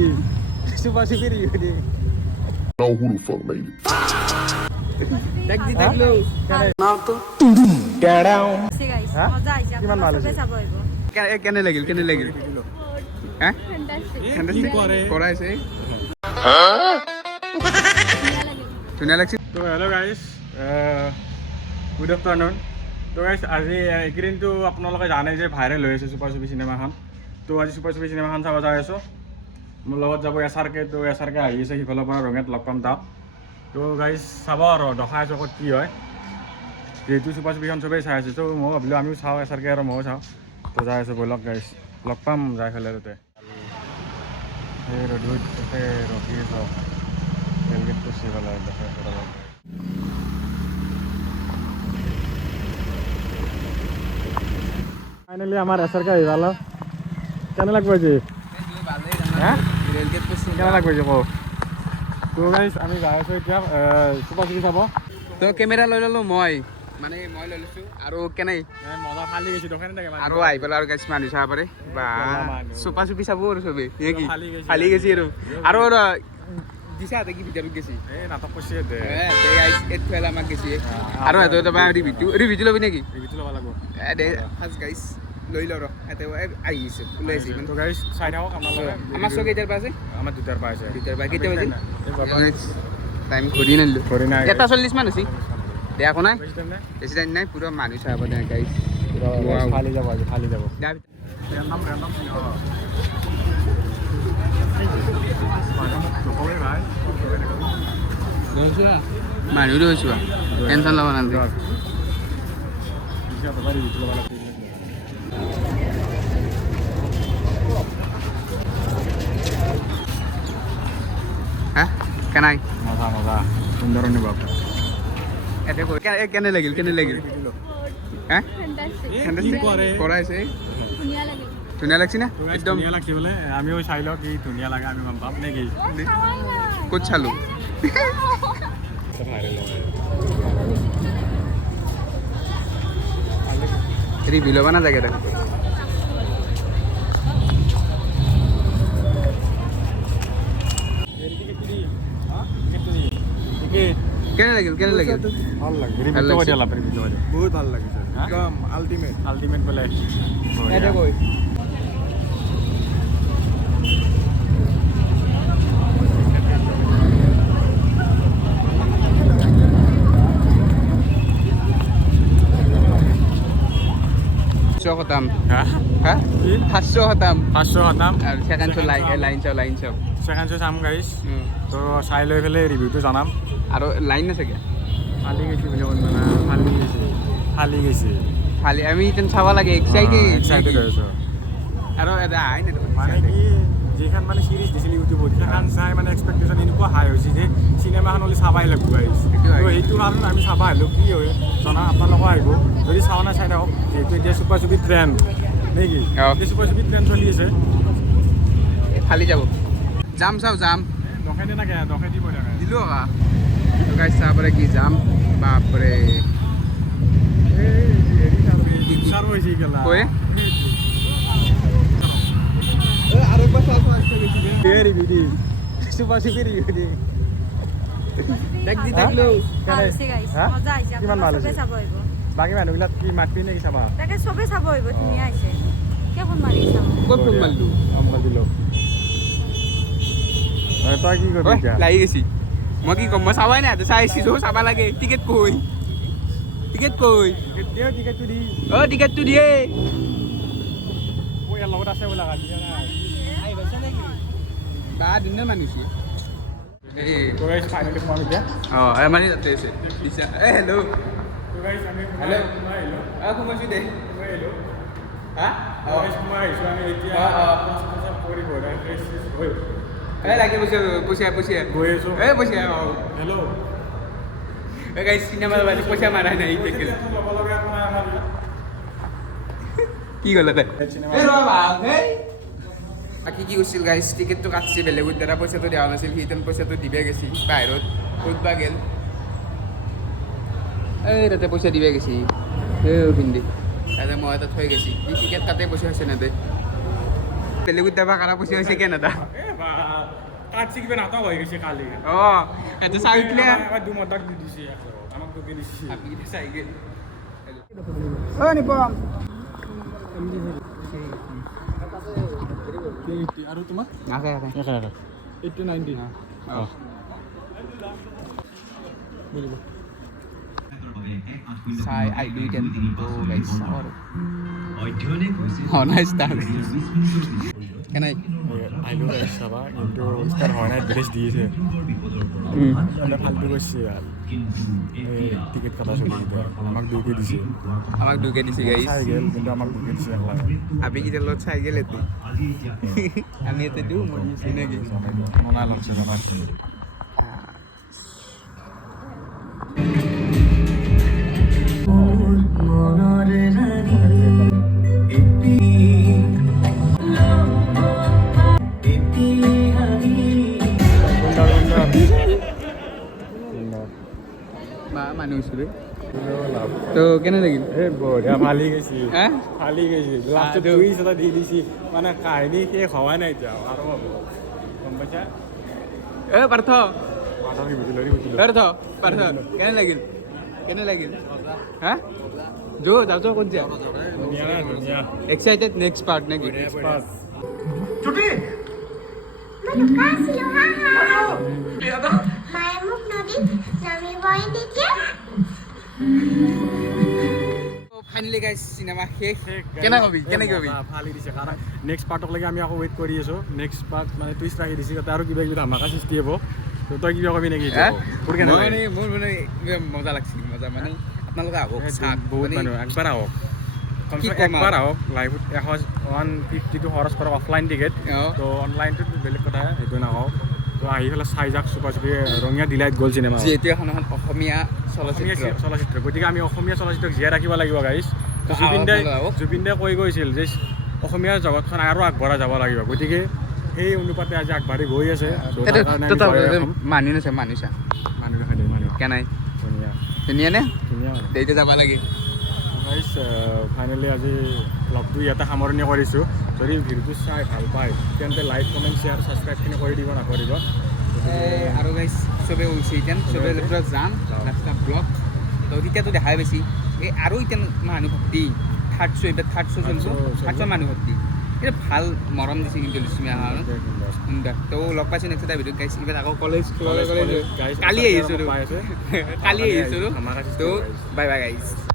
di. Super super review di. Know who the fuck made it. দেখ লো নাও তো সে গাইস হ্যাঁ? মজা আইছে কিমান আপনারা ভাল সবে হৈছে? চাব আহিব কেনে লাগিল হ্যাঁ ফ্যান্টাস্টিক কৰাইছে ধুনীয়া লাগিল ধুনীয়া লাগিছে তো হেল্ল' গাইজ গুড আফটাৰনুন তো গাইজ আজি এইকেইদিনটো আপোনালোকে জানে যে ভাইৰেল হৈ আছে চুপা চুপি চিনেমাখন তো আজি চুপা চুপি চিনেমাখন চাব যাই আছোঁ মোৰ লগত যাব এছআৰকে তো এছআৰকে আহি আছে সিফালৰ পৰা ৰঙিয়াত লগ পাম তাত তো গাইজ চাব আৰু দেখাই আছোঁ ক'ত কি হয় যিহেতু চুপা চুপিখন চবেই চাই আছে তো মই ভাবিলোঁ আমিও চাওঁ এছআৰকে আৰু ময়ো চাওঁ তো যাই আছোঁ ব'লক গাইজ লগ পাম যাই পেলাই তাতে সেই ৰ'দত তাতে ৰখি আছোঁ ৰেলগেটটো চি পেলাই দেখাই আছোঁ ফাইনেলি আমার এসআরকে আহি পালো কেন লাগবে যে হ্যাঁ কেন লাগবে যে কো তো গাইজ আমি যাই আছোঁ এতিয়া চুপা চুপি চাব তো কেমেৰা লৈ ল'লোঁ মই মানে মই লৈ লৈছোঁ আৰু কেনে মজা ফালি গৈছে দোকানে থাকে আৰু আহি পেলাই আৰু গাইছ মানুহ চাব পাৰে বা চুপা চুপি চাব আৰু চবেই নে কি ফালি গৈছে। ফালি গৈছে আৰু দিছে হাতে কি ভিতৰত গৈছে এই নাটক কৰিছে দে এইটো হেলা আমাক গৈছে আৰু সিহঁতৰ তাৰপৰা ৰিভিউটো ল'বি নেকি ৰিভিউটো ল'ব লাগিব দে ফাৰ্ষ্ট গাইছ লৈ লওঁ ৰ সিহঁতে আহিছে ওলাই আহিছে তো গাইজ চাই থাকক আপোনালোকে আমাৰ চৌ কেইটাৰ পৰা আছে আমাৰ দুটাৰ পৰা আছে দুটাৰ পৰা কেতিয়া বাজিল এই বাবা টাইম ঘূৰি নানিলোঁ ঘূৰি নাই 1:40 মান হৈছে দে একো নাই বেছি টাইম নাই বেছি টাইম নাই পুৰা মানুহ চাব দে গাইছ ফালি যাব আজি ফালি যাব দে ৰেণ্ডম নক'বই ভাই মানুহ ৰৈছোঁ টেনশ্যন ল'ব নালাগে হা কেনাই মজা মজা সুন্দৰ অনুভৱ এতে কেনে লাগিল হা ফ্যান্টাস্টিক কৰাইছে ধুনীয়া লাগিল ধুনীয়া লাগছে না একদম একদম ধুনীয়া লাগছে বোলে আমিও চাই লওঁ কি ধুনীয়া লাগে আমি গম পাম নে কি ক'ত চালোঁ ৰিভিউ ল'বা না জেগাটা কেনে লাগিল ভাল লাগে ভাল লাগিছে। বহুত ভাল লাগিছে একদম আল্টিমেট বোলে খতাম হা হা 500 খতাম 500 খতম আৰু ছেকেণ্ড চ' লাইন চাওক ছেকেণ্ড শ্ব' চাম গাইছ তো চাই লৈ পেলাই ৰিভিউটো জনাম আৰু লাইন আছে কি ফালি গৈছে বুলি ফালি গৈছে খালি আমি এতিয়া চাব লাগে এক্সাইটেড এক্সাইটেড হৈ আছোঁ আৰু এটা আই মানে কি যিখন মানে চিৰিজ দিছিল ইউটিউবত সেইখন চাই মানে এক্সপেক্টেশ্যন এনেকুৱা হাই হৈছে যে চিনেমাখন হ'লে চাবাই লাগিব আহিছে সেইটো হয়। তো সেইটো কাৰণে আমি চাবা আহিলোঁ কি হয় জনা আপোনালোকো আহিব যদি চাওঁ নাই চাই থাকক যিহেতু এতিয়া চুপা চুপি ট্ৰেণ্ড নে কি অঁ। এতিয়া চুপা চুপি ট্ৰেণ্ড চলি আছে ফালি যাব যাম দোকানে থাকে দোকানে দিব থাকে দিলোঁ গাইছ চাবলৈ কি যাম বাপৰে বিচাৰো হৈছে গেলা কৈ চুপা চুপি ৰিভিউ দি ভাল হৈছে গাইস হা? মজা আইছে কিমান আপনারা ভাল সবে হৈছে? চাব আহিব বাকী মানুহবিলাক কি মাতবি নেকি চাবা তাকে সবে চাব আহিব ধুনীয়া আইছে কিয় ফোন মাৰি চাব ক'ত ফোন মাৰিলোঁ দিলোঁ তই কি কৰিবি এতিয়া লাগি গৈছি মই কি ক'ম মই চাবাই নাই চাই আহিছোঁ চাব লাগে টিকেট কৈ টিকেটটো দি অ' টিকেটটো দিয়ে ইয়াৰ লগত আছে বোলা দিয়া নাই বা দুনিয়াৰ মানুহ তো গাইছ ফাইনেলি পাম এতিয়া অঁ আমাৰ তাতে আছে দিছা হেল্ল' তো গাইছ আমি হেল্ল' সোমাই আহিলোঁ সোমাইছোঁ দে সোমাই আহিলোঁ হা সোমাই আহিছোঁ আমি এতিয়া কৰিব এই লাগে পইচা গৈ আছোঁ এই পইচা অঁ হেল্ল' এই গাইছ চিনেমা পইচা মাৰাই নাই লগে আপোনাৰ আমাৰ কি ক'লে তাই চিনেমা বাকী কি কৰিছিল গাইছ টিকেটটো কাটছি বেলেগৰ দ্বাৰা পইচাটো দিয়া নাছিল সি পইচাটো দিবে গেছি বাহিৰত ক'ত বা গেল এই তাতে পইচা দিবে গেছি পিন্ধি তাতে মই এটা থৈ গেছি সি টিকেট তাতে পইচা হৈছে না দে বেলেগৰ দ্বাৰা কাৰা পইচা হৈছে কেনেটা কাটছি কিবা নাটক হৈ গৈছে কালি অঁ এইটো চাই উঠিলে আমাৰ দুমতাক দি দিছে আমাক দুকে দিছে চাই গেল আৰু তোমাৰ আছে 80-90 অঁ চাই আহিলোঁ এতিয়া তো গাইছ চাওঁ আৰু অঁ নাই ষ্টাৰ্ট কেনাই আহিলোঁ চাবা কিন্তু ষ্টাৰ হোৱা নাই বেলেজ দিছে ফাল্টু কৰিছে এই টিকেট কটা চলি আমাক দুকে দিছে আমাক দুকে দিছে গাইছ চাই গেল কিন্তু আমাক দুকে দিছে আমি কেইটাৰ লগত চাই গেল এতে আমি এতে দিওঁ মই দিছোঁ নেকি মনা লাগছে জানা বা মানুহ ওচৰে তো কেনে লাগিল বঢ়িয়া ফালি গৈছি হা ফালি গৈছি লাষ্টত দুই এটা দি দিছি মানে কাহিনী শেষ হোৱা নাই এতিয়া আৰু হ'ব গম পাইছা এ পাৰ্থ মাথা কি বুজিলো পাৰ্থ কেনে লাগিল হা যো যাও ক'ত যা ধুনীয়া ধুনীয়া এক্সাইটেড নেক্সট পাৰ্ট নেকি মায়ে মোক নদীত নামিবই নিদিয়ে ফাইনেলি গাইছ চিনেমা শেষ কেনে কবি ফালি দিছে কাৰণ নেক্সট পাৰ্টলৈকে আমি আকৌ ৱেইট কৰি আছোঁ নেক্সট পাৰ্ট মানে টুইষ্ট ৰাখি দিছে তাতে আৰু কিবা কিবি ধামাকা সৃষ্টি হ'ব তো তই কিবা কবি নেকি মোৰ মানে মজা লাগছে মজা মানে আপোনালোকে আহক চাওক বহুত মানুহ একবাৰ আহক কি ক'ম একবাৰ আহক লাইভত 150 খৰচ কৰক অফলাইন টিকেট তো অনলাইনটো বেলেগ কথা সেইটো নাহক তো আহি পেলাই চাই যাওক চুপা চুপি ৰঙীয়া ডিলাইট গ'ল চিনেমা যিহেতু এখন অসমীয়া চলচ্চিত্ৰ চলচ্চিত্ৰ গতিকে আমি অসমীয়া চলচ্চিত্ৰক জীয়াই ৰাখিব লাগিব গাইজ তো জুবিন দাই কৈ গৈছিল যে অসমীয়া জগতখন আৰু আগবঢ়াই যাব লাগিব গতিকে সেই অনুপাতে আজি আগবাঢ়ি গৈ আছে মানুহ কেনাই ধুনীয়া নে দেৰিতে যাব লাগে গাইজ ফাইনেলি আজি ব্লগটো ইয়াতে সামৰণি কৰিছোঁ যদি ভিডিঅ'টো চাই ভাল পায় তেন্তে লাইক কমেণ্ট শ্বেয়াৰ ছাবস্ক্ৰাইবখিনি কৰি দিব নকৰিব আৰু গাইছ চবে ওলছে এতিয়া চবে পুৰা যাম ৰাস্তা ব্লক তো তেতিয়াতো দেখাই পাইছি এই আৰু এতিয়া মানুহ ভৰ্তি থাৰ্ড শ্ব' এইবাৰ থাৰ্ড শ্ব' চলিছোঁ থাৰ্ড শ্ব' মানুহ ভৰ্তি এইটো ভাল মৰম দিছে কিন্তু লুচুমীয়া সুন্দৰ তো লগ পাইছোঁ নেক্সট এটা ভিডিঅ'ত গাইছ এইবাৰ আকৌ কলেজ কালি আহিছোঁ তো বাই বাই গাইছ